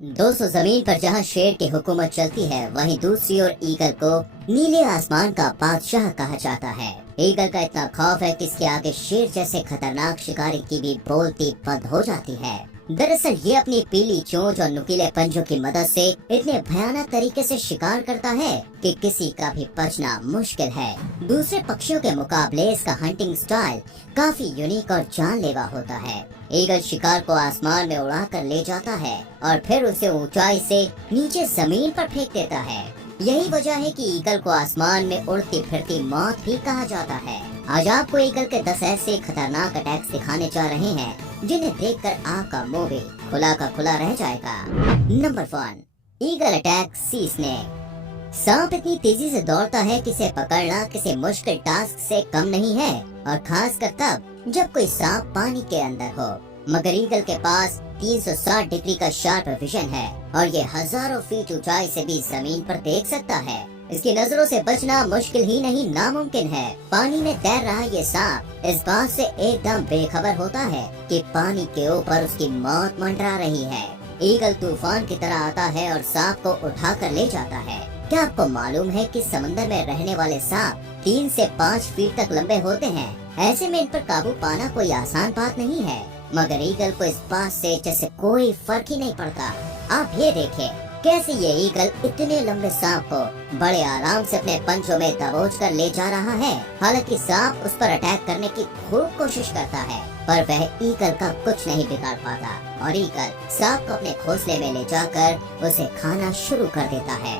दोस्तों, जमीन पर जहाँ शेर की हुकूमत चलती है, वहीं दूसरी ओर ईगल को नीले आसमान का बादशाह कहा जाता है। ईगल का इतना खौफ है कि इसके आगे शेर जैसे खतरनाक शिकारी की भी बोलती बंद हो जाती है। दरअसल ये अपनी पीली चोंच और नुकीले पंजों की मदद से इतने भयानक तरीके से शिकार करता है कि किसी का भी बचना मुश्किल है। दूसरे पक्षियों के मुकाबले इसका हंटिंग स्टाइल काफी यूनिक और जानलेवा होता है। ईगल शिकार को आसमान में उड़ा कर ले जाता है और फिर उसे ऊंचाई से नीचे जमीन पर फेंक देता है। यही वजह है कि ईगल को आसमान में उड़ती फिरती मौत भी कहा जाता है। आज आपको ईगल के 10 ऐसे खतरनाक अटैक्स दिखाने जा रहे हैं जिन्हें देखकर आपका मुंह भी खुला का खुला रह जाएगा। नंबर 1, ईगल अटैक सी स्नेक। सांप इतनी तेजी से दौड़ता है कि इसे पकड़ना किसी मुश्किल टास्क से कम नहीं है, और खासकर तब जब कोई सांप पानी के अंदर हो। मगर ईगल के पास 360 डिग्री का शार्प विजन है और ये हजारों फीट ऊंचाई से भी जमीन पर देख सकता है। इसकी नजरों से बचना मुश्किल ही नहीं, नामुमकिन है। पानी में तैर रहा ये सांप इस बात से एकदम बेखबर होता है कि पानी के ऊपर उसकी मौत मंडरा रही है। ईगल तूफान की तरह आता है और सांप को उठा कर ले जाता है। क्या आपको मालूम है कि समंदर में रहने वाले सांप 3 से 5 फीट तक लंबे होते हैं। ऐसे में इन पर काबू पाना कोई आसान बात नहीं है। मगर ईगल को इस बात से जैसे कोई फर्क ही नहीं पड़ता। आप ये देखें कैसे ये ईगल इतने लंबे सांप को बड़े आराम से अपने पंजों में दबोच कर ले जा रहा है। हालांकि सांप उस पर अटैक करने की खूब कोशिश करता है, पर वह ईगल का कुछ नहीं बिगाड़ पाता और ईगल सांप को अपने घोंसले में ले जाकर उसे खाना शुरू कर देता है।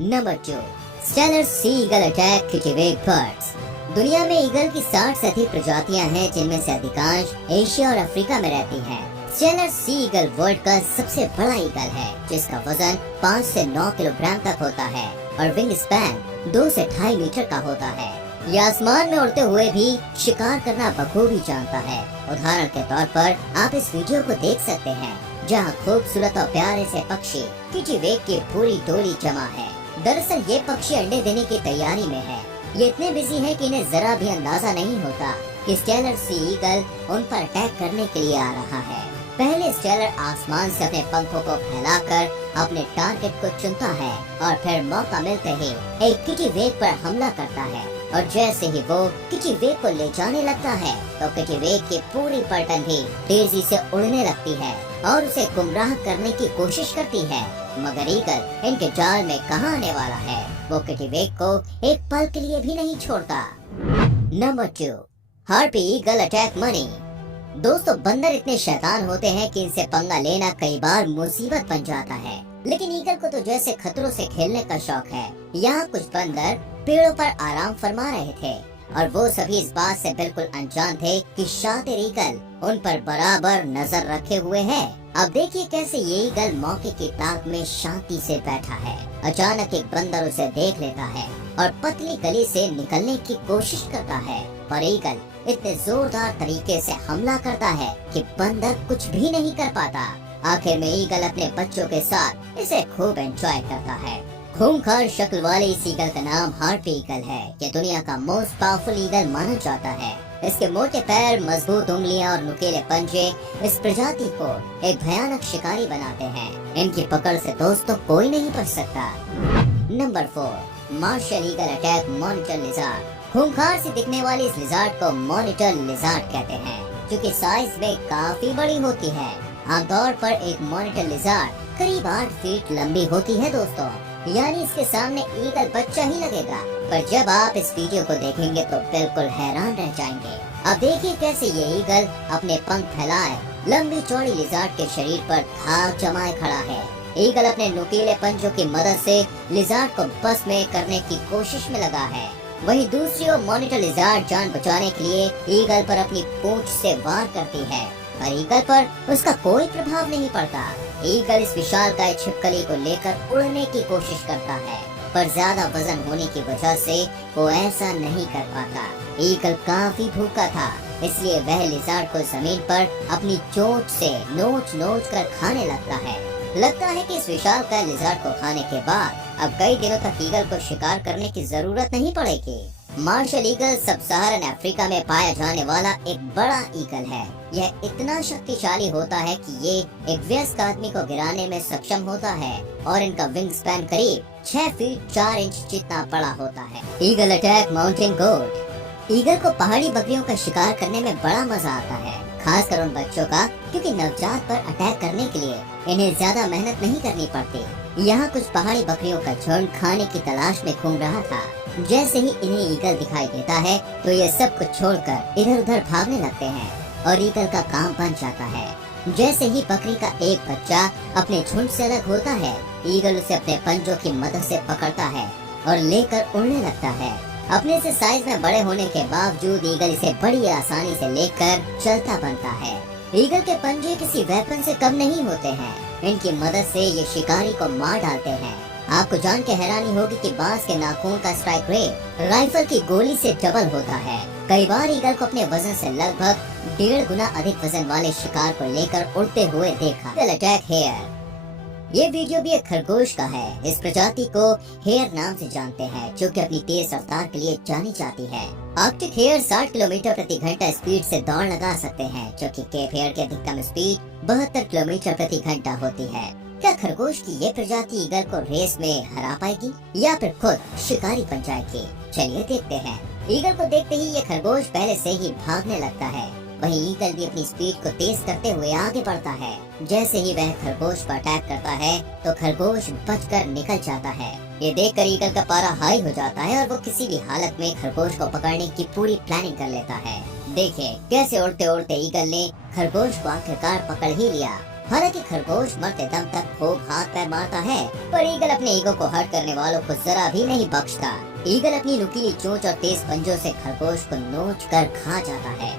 Number 2, steller sea eagle attack kittiwake birds. दुनिया में ईगल की 60 से अधिक प्रजातियां हैं, जिनमें से अधिकांश एशिया और अफ्रीका में रहती हैं। स्टेलर सी ईगल वर्ल्ड का सबसे बड़ा ईगल है, जिसका वजन 5 से 9 किलोग्राम तक होता है और विंग स्पैन 2 से 2.5 मीटर का होता है। ये आसमान में उड़ते हुए भी शिकार करना बखूबी जानता है। उदाहरण के तौर पर आप इस वीडियो को देख सकते हैं, जहाँ खूबसूरत और प्यारे से पक्षी किटिवेट की पूरी टोली जमा है। दरअसल ये पक्षी अंडे देने की तैयारी में है। ये इतने बिजी है कि इन्हें जरा भी अंदाजा नहीं होता कि स्टेलर सी ईगल उन पर अटैक करने के लिए आ रहा है। पहले स्टेलर आसमान से अपने पंखों को फैलाकर अपने टारगेट को चुनता है और फिर मौका मिलते ही एक किटिवेट पर हमला करता है। और जैसे ही वो किटिवेट को ले जाने लगता है तो किटिवेट की पूरी पलटन भी तेजी से उड़ने लगती है और उसे गुमराह करने की कोशिश करती है। मगर ईगल इनके जाल में कहाँ आने वाला है, वो किटिवेट को एक पल के लिए भी नहीं छोड़ता। Number 2, harpy eagle attack money. दोस्तों, बंदर इतने शैतान होते हैं कि इनसे पंगा लेना कई बार मुसीबत बन जाता है। लेकिन ईगल को तो जैसे खतरों से खेलने का शौक है। यहाँ कुछ बंदर पेड़ों पर आराम फरमा रहे थे और वो सभी इस बात से बिल्कुल अनजान थे कि शातिर ईगल उन पर बराबर नजर रखे हुए है। अब देखिए कैसे ये ईगल मौके की ताक में शांति से बैठा है। अचानक एक बंदर उसे देख लेता है और पतली गली से निकलने की कोशिश करता है, पर ईगल इतने जोरदार तरीके से हमला करता है कि बंदर कुछ भी नहीं कर पाता। आखिर में ईगल अपने बच्चों के साथ इसे खूब एंजॉय करता है। खूंखार शक्ल वाले इस ईगल का नाम हार्पी ईगल है। ये दुनिया का मोस्ट पावरफुल ईगल माना जाता है। इसके मोटे पैर, मजबूत उंगलियां और नुकीले पंजे इस प्रजाति को एक भयानक शिकारी बनाते हैं। इनकी पकड़ से दोस्तों कोई नहीं बच सकता। Number 4, martial eagle attack monitor lizard. खूंखार से दिखने वाली इस लिजार्ड को मॉनिटर लिजार्ड कहते हैं, जो कि साइज में काफी बड़ी होती है। आमतौर पर एक मॉनिटर लिजार्ड करीब 8 फीट लंबी होती है दोस्तों, यानी इसके सामने ईगल बच्चा ही लगेगा। पर जब आप इस वीडियो को देखेंगे तो बिल्कुल हैरान रह जाएंगे। अब देखिए कैसे ये ईगल अपने पंख फैलाए लंबी चौड़ी लिजार्ड के शरीर पर धाक जमाए खड़ा है। ईगल अपने नुकीले पंजों की मदद से लिजार्ड को बस में करने की कोशिश में लगा है। वहीं दूसरी ओर मॉनिटर लिजार्ड जान बचाने के लिए ईगल पर अपनी पूंछ से वार करती है, पर ईगल पर उसका कोई प्रभाव नहीं पड़ता। ईगल इस विशालकाय छिपकली को लेकर उड़ने की कोशिश करता है, पर ज्यादा वजन होने की वजह से वो ऐसा नहीं कर पाता। ईगल काफी भूखा था, इसलिए वह लिजार्ड को जमीन पर अपनी चोंच से नोच नोच कर खाने लगता है। लगता है कि इस विशालकाय लिजार्ड को खाने के बाद अब कई दिनों तक ईगल को शिकार करने की जरूरत नहीं पड़ेगी। मार्शल ईगल सब सहारन अफ्रीका में पाया जाने वाला एक बड़ा ईगल है। यह इतना शक्तिशाली होता है कि ये एक वयस्क आदमी को गिराने में सक्षम होता है और इनका विंग स्पैन करीब 6 फीट 4 इंच जितना बड़ा होता है। Eagle attack mountain goat. Eagle को पहाड़ी बकरियों का शिकार करने में बड़ा मजा आता है, खासकर उन बच्चों का, क्योंकि नवजात पर अटैक करने के लिए इन्हें ज्यादा मेहनत नहीं करनी पड़ती। यहाँ कुछ पहाड़ी बकरियों का झुंड खाने की तलाश में घूम रहा था। जैसे ही इन्हें ईगल दिखाई देता है तो ये सब कुछ छोड़कर इधर उधर भागने लगते हैं और ईगल का काम बन जाता है। जैसे ही बकरी का एक बच्चा अपने झुंड से अलग होता है, ईगल उसे अपने पंजों की मदद से पकड़ता है और लेकर उड़ने लगता है। अपने से साइज में बड़े होने के बावजूद ईगल इसे बड़ी आसानी से लेकर चलता बनता है। ईगल के पंजे किसी वेपन से कम नहीं होते हैं। इनकी मदद से ये शिकारी को मार डालते हैं। आपको जान के हैरानी होगी कि बांस के नाखून का स्ट्राइक रेट राइफल की गोली से डबल होता है। कई बार ईगल को अपने वजन से लगभग 1.5 गुना अधिक वजन वाले शिकार को लेकर उड़ते हुए देखा। Eagle attack hare. ये वीडियो भी एक खरगोश का है। इस प्रजाति को हेयर नाम से जानते हैं, जो कि अपनी तेज रफ्तार के लिए जानी जाती है। आर्कटिक हेयर 60 किलोमीटर प्रति घंटा स्पीड से दौड़ लगा सकते हैं, जो कि केप हेयर की अधिकतम स्पीड 72 किलोमीटर प्रति घंटा होती है। क्या खरगोश की ये प्रजाति ईगल को रेस में हरा पाएगी या फिर खुद शिकारी बन जाएगी? चलिए देखते हैं। ईगल को देखते ही ये खरगोश पहले से ही भागने लगता है। वहीं ईगल भी अपनी स्पीड को तेज करते हुए आगे बढ़ता है। जैसे ही वह खरगोश पर अटैक करता है तो खरगोश बचकर निकल जाता है। ये देखकर ईगल का पारा हाई हो जाता है और वो किसी भी हालत में खरगोश को पकड़ने की पूरी प्लानिंग कर लेता है। देखिए कैसे उड़ते उड़ते ईगल ने खरगोश को आखिरकार पकड़ ही लिया। हालांकि खरगोश मरते दम तक खूब हाथ पैर मारता है, पर ईगल अपने ईगो को हर्ट करने वालों को जरा भी नहीं बख्शता। ईगल अपनी नुकीली चोंच और तेज पंजों से खरगोश को नोच कर खा जाता है।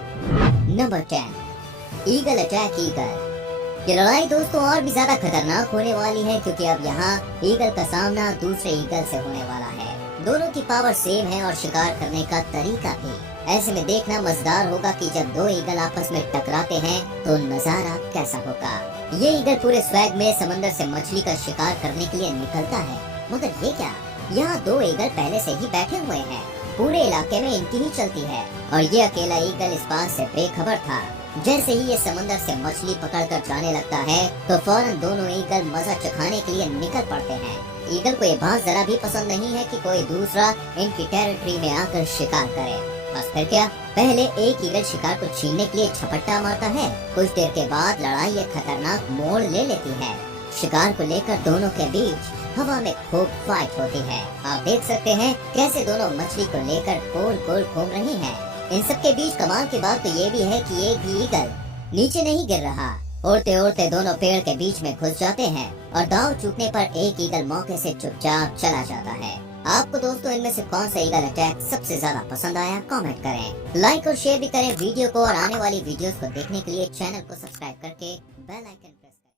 Number 10, eagle attack eagle. ये लड़ाई दोस्तों और भी ज्यादा खतरनाक होने वाली है, क्योंकि अब यहाँ ईगल का सामना दूसरे ईगल से होने वाला है। दोनों की पावर सेम है और शिकार करने का तरीका भी। ऐसे में देखना मजेदार होगा कि जब दो ईगल आपस में टकराते हैं तो नजारा कैसा होगा। ये ईगल पूरे स्वैग में समंदर से मछली का शिकार करने के लिए निकलता है, मगर ये क्या, यहाँ 2 ईगल पहले से ही बैठे हुए हैं। पूरे इलाके में इनकी ही चलती है और ये अकेला ईगल इस बात से बेखबर था। जैसे ही ये समंदर से मछली पकड़कर जाने लगता है तो फौरन दोनों ईगल मजा चखाने के लिए निकल पड़ते हैं। ईगल को ये बात जरा भी पसंद नहीं है कि कोई दूसरा इनकी टेरिटरी में आकर शिकार करे। बस फिर क्या, पहले एक ईगल शिकार को छीनने के लिए झपट्टा मारता है। कुछ देर के बाद लड़ाई एक खतरनाक मोड़ ले लेती है। शिकार को लेकर दोनों के बीच हवा में खूब फाइट होती है। आप देख सकते हैं कैसे दोनों मछली को लेकर गोल गोल घूम रहे हैं। इन सब के बीच कमाल की बात तो ये भी है कि एक भी ईगल नीचे नहीं गिर रहा। उड़ते उड़ते दोनों पेड़ के बीच में घुस जाते हैं और दांव चूकने पर एक ईगल मौके से चुपचाप चला जाता है। आपको दोस्तों इनमें से कौन सा ईगल अटैक सबसे ज्यादा पसंद आया, कमेंट करें। लाइक और शेयर भी करें वीडियो को, और आने वाली वीडियोस को देखने के लिए चैनल को सब्सक्राइब करके बेल आइकन